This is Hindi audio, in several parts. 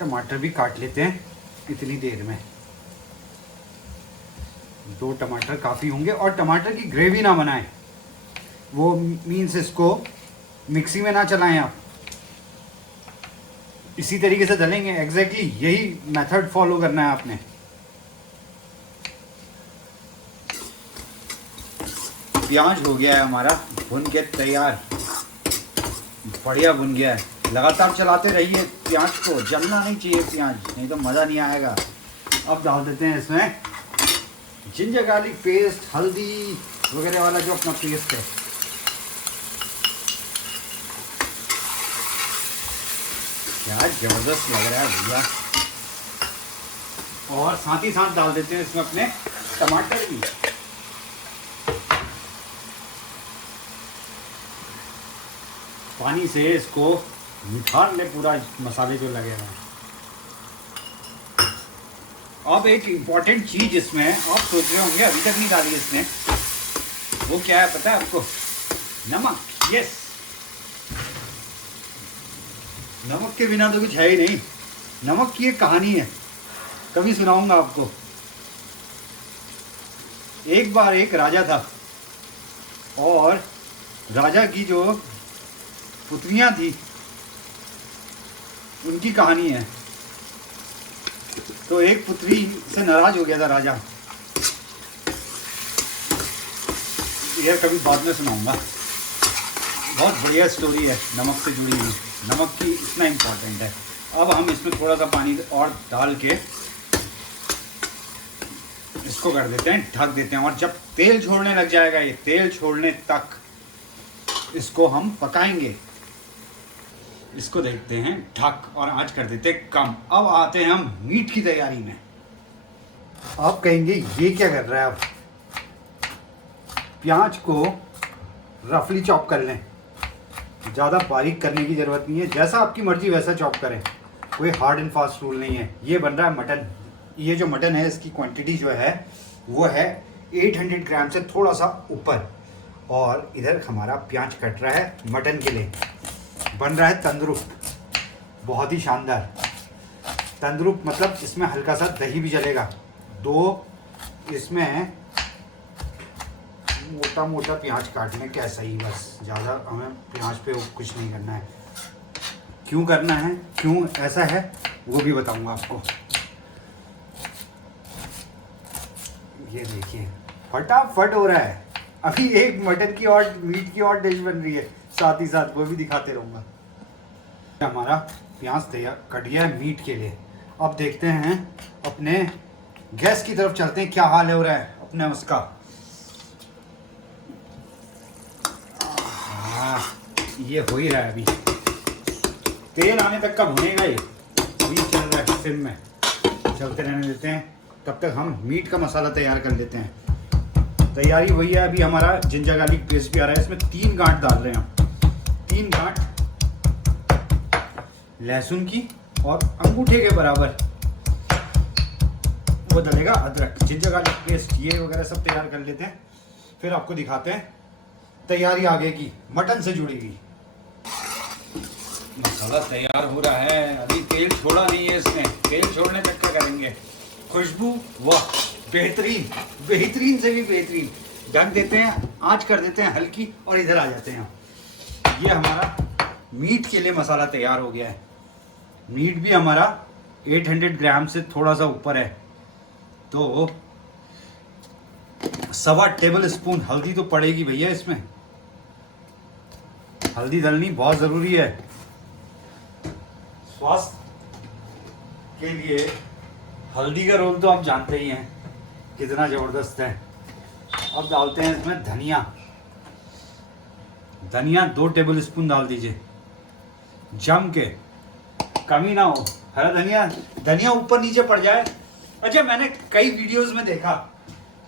टमाटर भी काट लेते हैं इतनी देर में। 2 टमाटर काफ़ी होंगे, और टमाटर की ग्रेवी ना बनाएं, वो मीन्स इसको मिक्सी में ना चलाएं आप, इसी तरीके से डलेंगे। एग्जैक्टली यही मेथड फॉलो करना है आपने। प्याज हो गया है हमारा भुन के तैयार, बढ़िया भुन गया है। लगातार चलाते रहिए प्याज को, जलना नहीं चाहिए प्याज, नहीं तो मज़ा नहीं आएगा। अब डाल देते हैं इसमें जिंजर गार्लिक पेस्ट, हल्दी वगैरह वाला जो अपना पेस्ट है। यार जबरदस्त लग रहा है भैया। और साथ ही साथ डाल देते हैं इसमें अपने टमाटर भी। पानी से इसको निखार ले पूरा मसाले जो लगे हैं। अब एक इम्पॉर्टेंट चीज इसमें आप सोच रहे होंगे अभी तक नहीं डाली इसमें, वो क्या है पता है आपको? नमक। यस, नमक के बिना तो कुछ है ही नहीं। नमक की एक कहानी है, कभी सुनाऊंगा आपको। एक बार एक राजा था, और राजा की जो पुत्रियां थी उनकी कहानी है। तो एक पुत्री से नाराज हो गया था राजा। यह कभी बाद में सुनाऊंगा, बहुत बढ़िया स्टोरी है नमक से जुड़ी हुई। नमक की इतना इम्पोर्टेंट है। अब हम इसमें थोड़ा सा पानी और डाल के इसको कर देते हैं, ढक देते हैं। और जब तेल छोड़ने लग जाएगा, ये तेल छोड़ने तक इसको हम पकाएंगे। इसको देखते हैं ढक, और आंच कर देते हैं कम। अब आते हैं हम मीट की तैयारी में। आप कहेंगे ये क्या कर रहा है? आप प्याज को रफली चॉप कर लें, ज़्यादा बारीक करने की ज़रूरत नहीं है, जैसा आपकी मर्जी वैसा चॉप करें, कोई हार्ड एंड फास्ट रूल नहीं है। ये बन रहा है मटन। ये जो मटन है इसकी क्वांटिटी जो है वो है 800 ग्राम से थोड़ा सा ऊपर। और इधर हमारा प्याज कट रहा है मटन के लिए। बन रहा है तंदुरुस्त, बहुत ही शानदार। तंदुरुस्त मतलब इसमें हल्का सा दही भी चलेगा। 2 इसमें मोटा मोटा प्याज काटने का सही, बस ज़्यादा हमें प्याज पे कुछ नहीं करना है। क्यों करना है, क्यों ऐसा है, वो भी बताऊंगा आपको। ये देखिए फटाफट हो रहा है। अभी एक मटन की और मीट की और डिश बन रही है साथ ही साथ, वो भी दिखाते रहूँगा। हमारा प्याज तैयार कट गया है मीट के लिए। अब देखते हैं अपने गैस की तरफ चलते हैं, क्या हाल हो रहा है अपने उसका। ये हो ही रहा है अभी, तेल आने तक का भुनेगा ये। अभी चल रहा है सिम में, चलते रहने देते हैं। तब तक हम मीट का मसाला तैयार कर लेते हैं। तैयारी वही है। अभी हमारा जिंजर गार्लिक पेस्ट भी आ रहा है, इसमें 3 गांठ डाल रहे हैं हम। 3 गांठ लहसुन की, और अंगूठे के बराबर वो डलेगा अदरक। जिंजर गार्लिक पेस्ट ये वगैरह सब तैयार कर लेते हैं, फिर आपको दिखाते हैं तैयारी आगे की मटन से जुड़ी हुई। मसाला तैयार हो रहा है, अभी तेल छोड़ा नहीं है इसने, तेल छोड़ने तक क्या करेंगे। खुशबू वाह, बेहतरीन, बेहतरीन से भी बेहतरीन। ढक देते हैं, आंच कर देते हैं हल्की, और इधर आ जाते हैं। ये हमारा मीट के लिए मसाला तैयार हो गया है। मीट भी हमारा 800 ग्राम से थोड़ा सा ऊपर है। तो 1.25 टेबल स्पून हल्दी तो पड़ेगी भैया इसमें। हल्दी डलनी बहुत ज़रूरी है स्वास्थ्य के लिए। हल्दी का रोल तो आप जानते ही हैं कितना ज़बरदस्त है। अब डालते हैं इसमें धनिया। धनिया 2 टेबल स्पून डाल दीजिए, जम के, कमी ना हो। हरा धनिया, धनिया ऊपर नीचे पड़ जाए। अच्छा, मैंने कई वीडियोस में देखा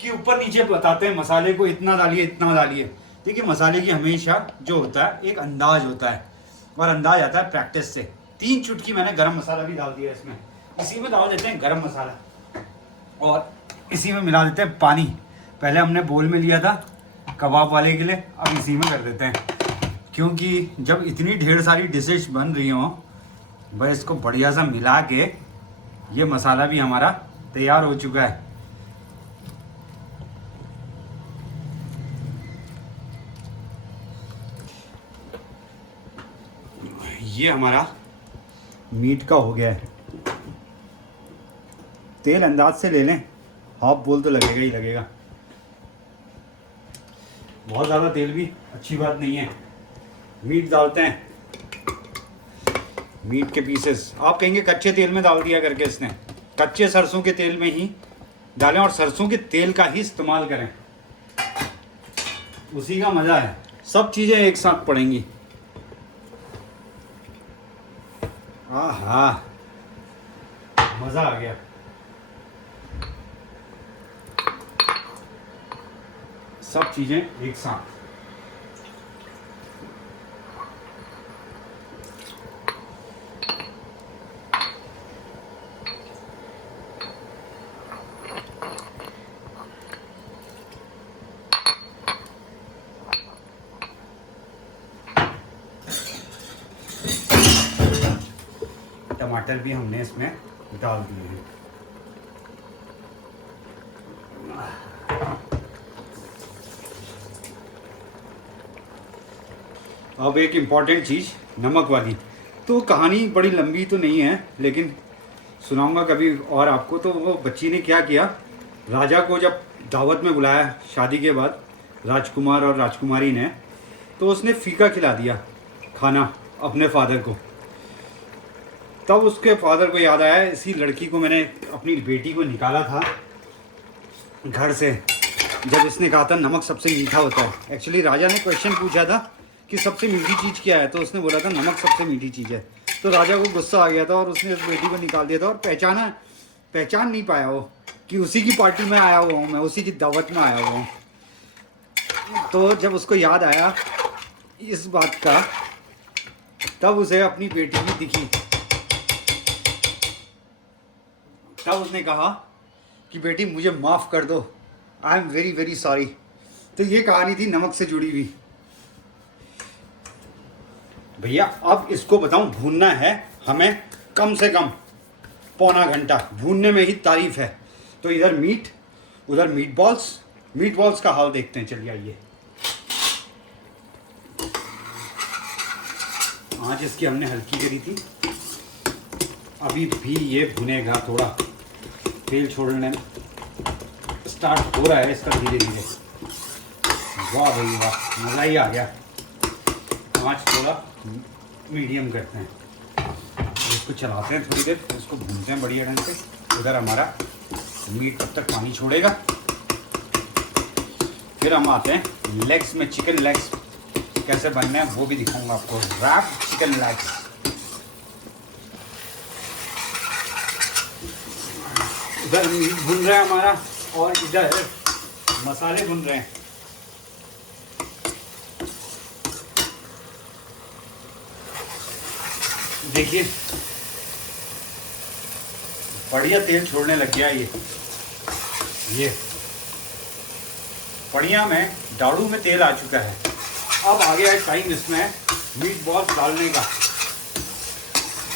कि ऊपर नीचे बताते हैं मसाले को इतना डालिए इतना डालिए। देखिए, मसाले की हमेशा जो होता है एक अंदाज होता है, और अंदाज आता है प्रैक्टिस से। 3 चुटकी मैंने गरम मसाला भी डाल दिया इसमें। इसी में डाल देते हैं गरम मसाला, और इसी में मिला देते हैं पानी। पहले हमने बोल में लिया था कबाब वाले के लिए, अब इसी में कर देते हैं। क्योंकि जब इतनी ढेर सारी डिशेज बन रही हों, बस इसको बढ़िया सा मिला के ये मसाला भी हमारा तैयार हो चुका है। ये हमारा मीट का हो गया है। तेल अंदाज से ले लें, हाफ बोल तो लगेगा ही लगेगा, बहुत ज़्यादा तेल भी अच्छी बात नहीं है। मीट डालते हैं, मीट के पीसेस आप कहेंगे कच्चे तेल में डाल दिया करके इसने, कच्चे सरसों के तेल में ही डालें और सरसों के तेल का ही इस्तेमाल करें, उसी का मज़ा है। सब चीज़ें एक साथ पड़ेंगी। आहा, मज़ा आ गया। सब चीज़ें एक साथ। टमाटर भी हमने इसमें डाल दिए हैं। अब एक इम्पॉर्टेंट चीज़, नमक वाली। तो कहानी बड़ी लंबी तो नहीं है, लेकिन सुनाऊंगा कभी और आपको। तो वो बच्ची ने क्या किया, राजा को जब दावत में बुलाया शादी के बाद, राजकुमार और राजकुमारी ने, तो उसने फीका खिला दिया खाना अपने फादर को। तब उसके फादर को याद आया, इसी लड़की को मैंने, अपनी बेटी को निकाला था घर से जब इसने कहा था नमक सबसे मीठा होता है। एक्चुअली राजा ने क्वेश्चन पूछा था कि सबसे मीठी चीज़ क्या है, तो उसने बोला था नमक सबसे मीठी चीज़ है। तो राजा को गुस्सा आ गया था और उसने उस बेटी को निकाल दिया था और पहचान नहीं पाया वो कि उसी की पार्टी में आया हुआ हूँ मैं, उसी की दावत में आया हुआ हूँ। तो जब उसको याद आया इस बात का, तब उसे अपनी बेटी भी दिखी। तब उसने कहा कि बेटी मुझे माफ़ कर दो, I am very very sorry. तो ये कहानी थी नमक से जुड़ी हुई। भैया अब इसको बताऊं, भूनना है हमें कम से कम पौना घंटा, भूनने में ही तारीफ है। तो इधर मीट, उधर मीट बॉल्स का हाल देखते हैं। चलिए आइए। आज इसकी हमने हल्की करी थी, अभी भी ये भुनेगा, थोड़ा तेल छोड़ने स्टार्ट हो रहा है इसका धीरे धीरे। वाह भाई वाह, मज़ा ही आ गया। आँच थोड़ा मीडियम करते हैं, इसको चलाते हैं थोड़ी देर, इसको भूनते हैं बढ़िया ढंग से। उधर हमारा मीट तब तक पानी छोड़ेगा। फिर हम आते हैं लेग्स में। चिकन लेग्स कैसे बनना है वो भी दिखाऊंगा आपको। Wrap chicken legs. इधर मीट भून रहा है हमारा और इधर मसाले भून रहे हैं। देखिए बढ़िया तेल छोड़ने लग गया ये बढ़िया में दाड़ू में तेल आ चुका है। अब आ गया है टाइम इसमें मीट बॉल्स डालने का।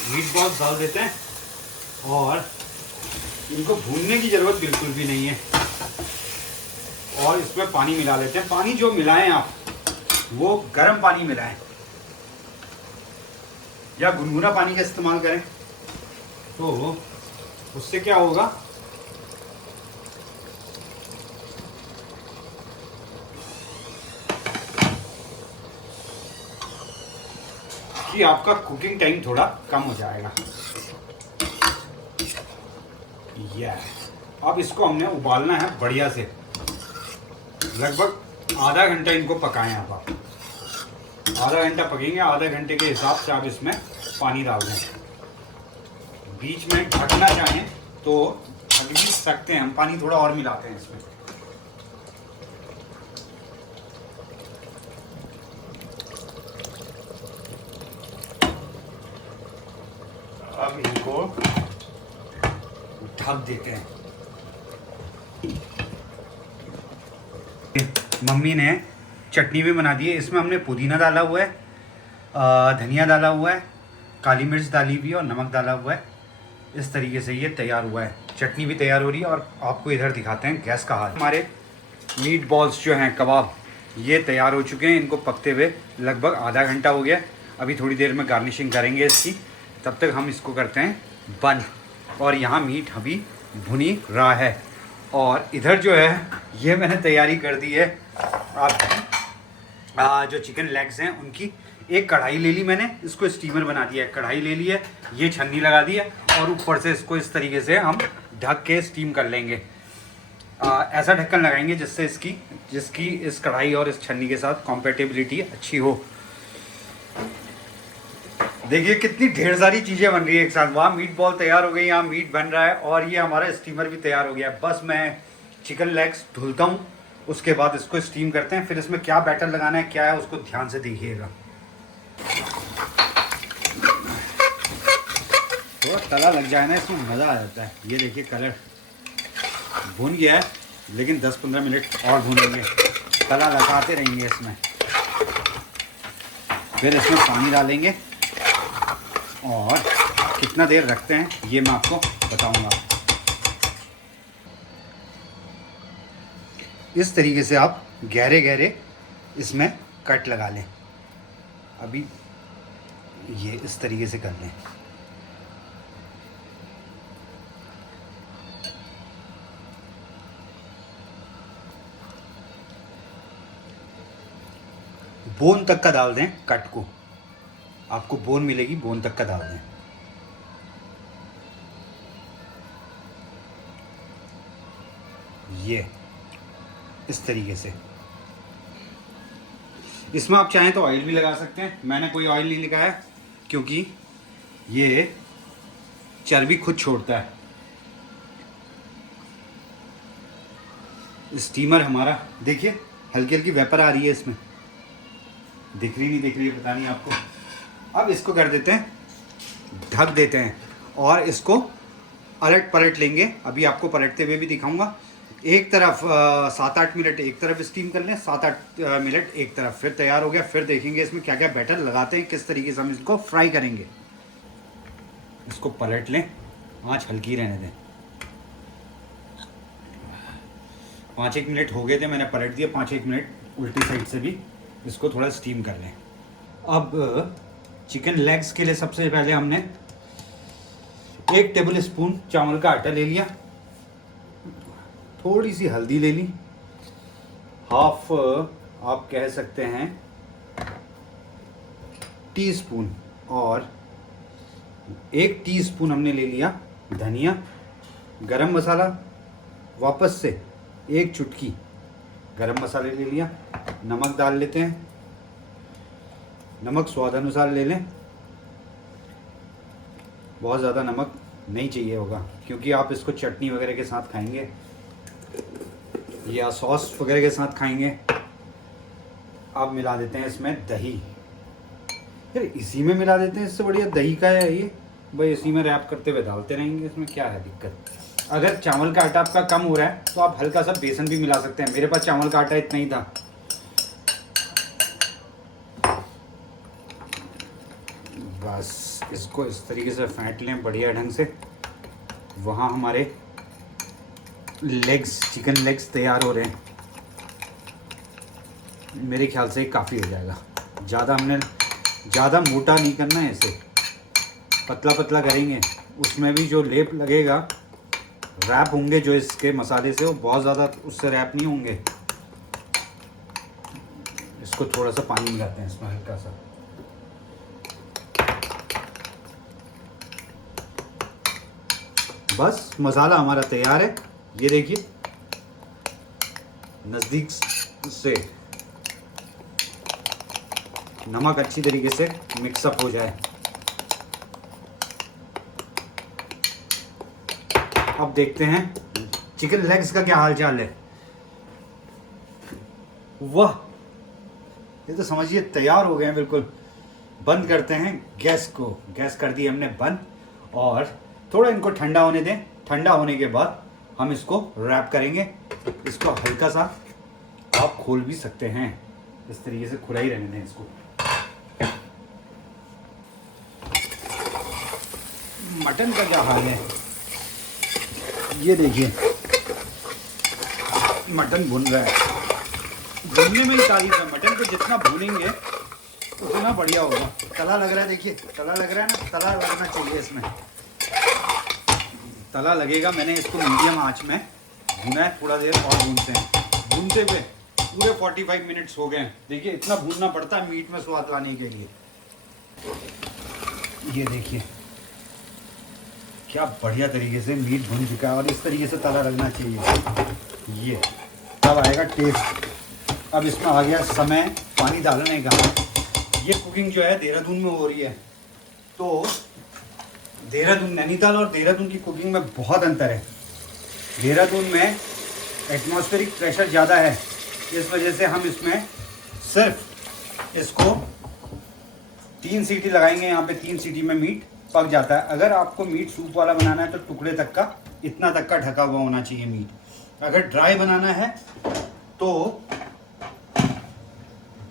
मीट बॉल्स डाल देते हैं और इनको भूनने की ज़रूरत बिल्कुल भी नहीं है। और इसमें पानी मिला लेते हैं। पानी जो मिलाएं आप वो गर्म पानी मिलाएं या गुनगुना पानी का इस्तेमाल करें, तो उससे क्या होगा कि आपका कुकिंग टाइम थोड़ा कम हो जाएगा। अब इसको हमने उबालना है बढ़िया से, लगभग आधा घंटा इनको पकाएं आप। आधा घंटा पकेंगे, आधा घंटे के हिसाब से आप इसमें पानी डाल दें। बीच में ढकना चाहें तो ढक भी सकते हैं, हम पानी थोड़ा और मिलाते हैं इसमें। अब इनको ढक देते हैं। मम्मी ने चटनी भी बना दी है। इसमें हमने पुदीना डाला हुआ है, धनिया डाला हुआ है काली मिर्च डाली हुई है और नमक डाला हुआ है। इस तरीके से ये तैयार हुआ है। चटनी भी तैयार हो रही है और आपको इधर दिखाते हैं गैस का हाल। हमारे मीट बॉल्स जो हैं, कबाब, ये तैयार हो चुके हैं। इनको पकते हुए लगभग आधा घंटा हो गया। अभी थोड़ी देर में गार्निशिंग करेंगे इसकी, तब तक हम इसको करते हैं बंद। और यहाँ मीट अभी भुनी रहा है और इधर जो है ये मैंने तैयारी कर दी है आपकी जो चिकन लेग्स हैं उनकी। एक कढ़ाई ले ली मैंने, इसको स्टीमर बना दिया है। कढ़ाई ले ली है, ये छन्नी लगा दी है और ऊपर से इसको इस तरीके से हम ढक के स्टीम कर लेंगे। ऐसा ढक्कन लगाएंगे जिसकी इस कढ़ाई और इस छन्नी के साथ कॉम्पेटिबिलिटी अच्छी हो। देखिए कितनी ढेर सारी चीज़ें बन रही है एक साथ। वहाँ मीट बॉल तैयार हो गई, यहाँ मीट बन रहा है और ये हमारा स्टीमर भी तैयार हो गया है। बस मैं चिकन लेग्स धुलता हूँ, उसके बाद इसको स्टीम करते हैं। फिर इसमें क्या बैटर लगाना है, क्या है, उसको ध्यान से देखिएगा। तो तला लग जाए ना, इसमें मज़ा आ जाता है। ये देखिए कलर भुन गया है, लेकिन 10-15 मिनट और भूनेंगे। तला लगाते रहेंगे इसमें। फिर इसमें पानी डालेंगे और कितना देर रखते हैं ये मैं आपको बताऊंगा। इस तरीके से आप गहरे गहरे इसमें कट लगा लें। अभी ये इस तरीके से कर लें। बोन तक का डाल दें कट को, आपको बोन मिलेगी, बोन तक का डाल दें। ये इस तरीके से। इसमें आप चाहें तो ऑयल भी लगा सकते हैं। मैंने कोई ऑयल नहीं लगाया क्योंकि ये चर्बी खुद छोड़ता है। स्टीमर हमारा देखिए, हल्की हल्की वेपर आ रही है इसमें। दिख रही नहीं दिख रही है पता नहीं आपको। अब इसको कर देते हैं, ढक देते हैं और इसको अलट पलट लेंगे। अभी आपको पलटते हुए भी दिखाऊंगा। एक तरफ 7-8 मिनट एक तरफ स्टीम कर लें, 7-8 मिनट एक तरफ। फिर तैयार हो गया। फिर देखेंगे इसमें क्या क्या बैटर लगाते हैं, किस तरीके से हम इसको फ्राई करेंगे। इसको पलट लें, आँच हल्की रहने दें। 5-1 मिनट हो गए थे, मैंने पलट दिया। 5-1 मिनट उल्टी साइड से भी इसको थोड़ा स्टीम कर लें। अब चिकन लेग्स के लिए सबसे पहले हमने 1 टेबल स्पून चावल का आटा ले लिया, थोड़ी सी हल्दी ले ली, हाफ आप कह सकते हैं टीस्पून, और 1 टीस्पून हमने ले लिया धनिया, गरम मसाला, वापस से 1 चुटकी गरम मसाले ले लिया। नमक डाल लेते हैं, नमक स्वाद अनुसार ले लें। बहुत ज़्यादा नमक नहीं चाहिए होगा क्योंकि आप इसको चटनी वगैरह के साथ खाएंगे या सॉस वगैरह के साथ खाएंगे। अब मिला देते हैं इसमें दही। यार इसी में मिला देते हैं, इससे बढ़िया दही का है ये भाई। इसी में रैप करते हुए डालते रहेंगे, इसमें क्या है दिक्कत। अगर चावल का आटा आपका कम हो रहा है तो आप हल्का सा बेसन भी मिला सकते हैं। मेरे पास चावल का आटा इतना ही था। बस इसको इस तरीके से फेंट लें बढ़िया ढंग से। वहाँ हमारे लेग्स, चिकन लेग्स तैयार हो रहे हैं। मेरे ख्याल से काफ़ी हो जाएगा। ज़्यादा मोटा नहीं करना है इसे, पतला पतला करेंगे। उसमें भी जो लेप लगेगा, रैप होंगे जो इसके मसाले से, वो बहुत ज़्यादा उससे रैप नहीं होंगे। इसको थोड़ा सा पानी मिलाते हैं इसमें, हल्का सा। बस मसाला हमारा तैयार है। ये देखिए नज़दीक से नमक अच्छी तरीके से मिक्सअप हो जाए। अब देखते हैं चिकन लेग्स का क्या हाल चाल है। वाह, ये तो समझिए तैयार हो गए हैं बिल्कुल। बंद करते हैं गैस को। गैस कर दी हमने बंद और थोड़ा इनको ठंडा होने दें। ठंडा होने के बाद हम इसको रैप करेंगे। इसको हल्का सा आप खोल भी सकते हैं, इस तरीके से खुला ही रहने दें इसको। मटन का क्या हाल है, ये देखिए मटन भुन रहा है। भुनने में ही तारीफ है, मटन को जितना भूनेंगे उतना बढ़िया होगा। तला लग रहा है, देखिए तला लग रहा है ना, तला लगना चाहिए इसमें, तला लगेगा। मैंने इसको मीडियम आंच में भुना है, थोड़ा देर और भूनते हैं। भूनते हुए पूरे 45 मिनट्स हो गए हैं। देखिए इतना भूनना पड़ता है मीट में स्वाद लाने के लिए। ये देखिए क्या बढ़िया तरीके से मीट भुन चुका है और इस तरीके से तला लगना चाहिए। ये तब आएगा टेस्ट। अब इसमें आ गया समय पानी डालने का। ये कुकिंग जो है देहरादून में हो रही है, तो देहरादून, नैनीताल और देहरादून की कुकिंग में बहुत अंतर है। देहरादून में एटमॉस्फेरिक प्रेशर ज़्यादा है, इस वजह से हम इसमें सिर्फ इसको 3 सीटी लगाएंगे। यहाँ पे 3 सीटी में मीट पक जाता है। अगर आपको मीट सूप वाला बनाना है तो टुकड़े तक का, इतना तक का ढका हुआ होना चाहिए मीट। अगर ड्राई बनाना है तो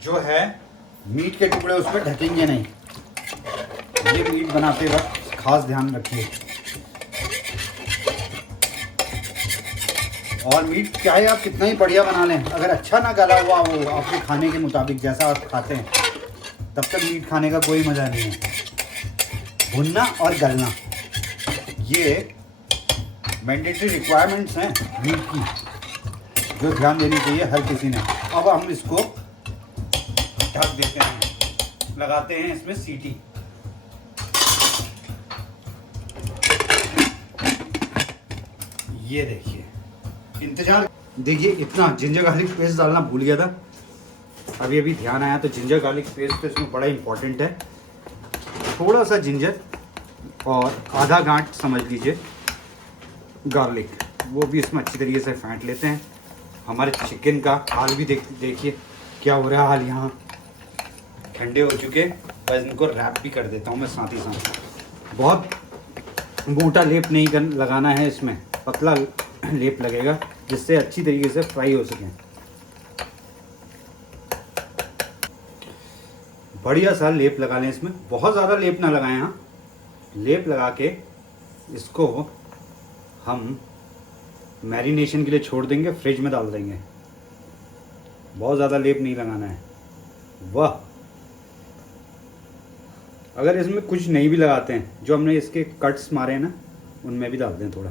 जो है मीट के टुकड़े उस पर ढकेंगे नहीं। ये मीट बनाते वक्त खास ध्यान रखिए। और मीट चाहे आप कितना ही बढ़िया बना लें, अगर अच्छा ना गला हुआ वो आपके खाने के मुताबिक जैसा आप खाते हैं, तब तक मीट खाने का कोई मज़ा नहीं है। भुनना और गलना ये मैंडेटरी रिक्वायरमेंट्स हैं मीट की, जो ध्यान देनी चाहिए हर किसी ने। अब हम इसको ढक देते हैं, लगाते हैं इसमें सीटी। ये देखिए इंतजार, देखिए इतना जिंजर गार्लिक पेस्ट डालना भूल गया था, अभी ध्यान आया। तो जिंजर गार्लिक पेस्ट तो इसमें बड़ा इंपॉर्टेंट है। थोड़ा सा जिंजर और आधा गांठ समझ लीजिए गार्लिक, वो भी इसमें अच्छी तरीके से फेंट लेते हैं। हमारे चिकन का हाल भी देखिए क्या हो रहा है हाल। यहाँ ठंडे हो चुके, बस इनको रैप भी कर देता हूँ मैं साथ ही साथ। बहुत मोटा लेप नहीं लगाना है इसमें, पतला लेप लगेगा जिससे अच्छी तरीके से फ्राई हो सके। बढ़िया सा लेप लगा लें इसमें, बहुत ज़्यादा लेप ना लगाएं। हाँ, लेप लगा के इसको हम मैरिनेशन के लिए छोड़ देंगे, फ्रिज में डाल देंगे। बहुत ज़्यादा लेप नहीं लगाना है। वाह, अगर इसमें कुछ नहीं भी लगाते हैं, जो हमने इसके कट्स मारे हैं ना, उनमें भी डाल दें थोड़ा।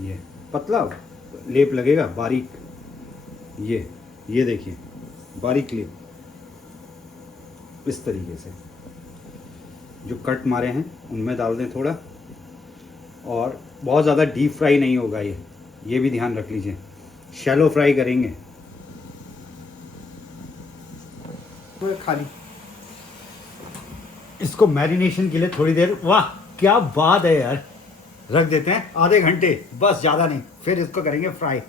ये पतला लेप लगेगा, बारीक। ये देखिए बारीक लेप, इस तरीके से जो कट मारे हैं उनमें डाल दें थोड़ा। और बहुत ज़्यादा डीप फ्राई नहीं होगा ये भी ध्यान रख लीजिए, शैलो फ्राई करेंगे। तो खाली इसको मैरिनेशन के लिए थोड़ी देर, वाह क्या बात है यार, रख देते हैं आधे घंटे, बस ज़्यादा नहीं। फिर इसको करेंगे फ्राई।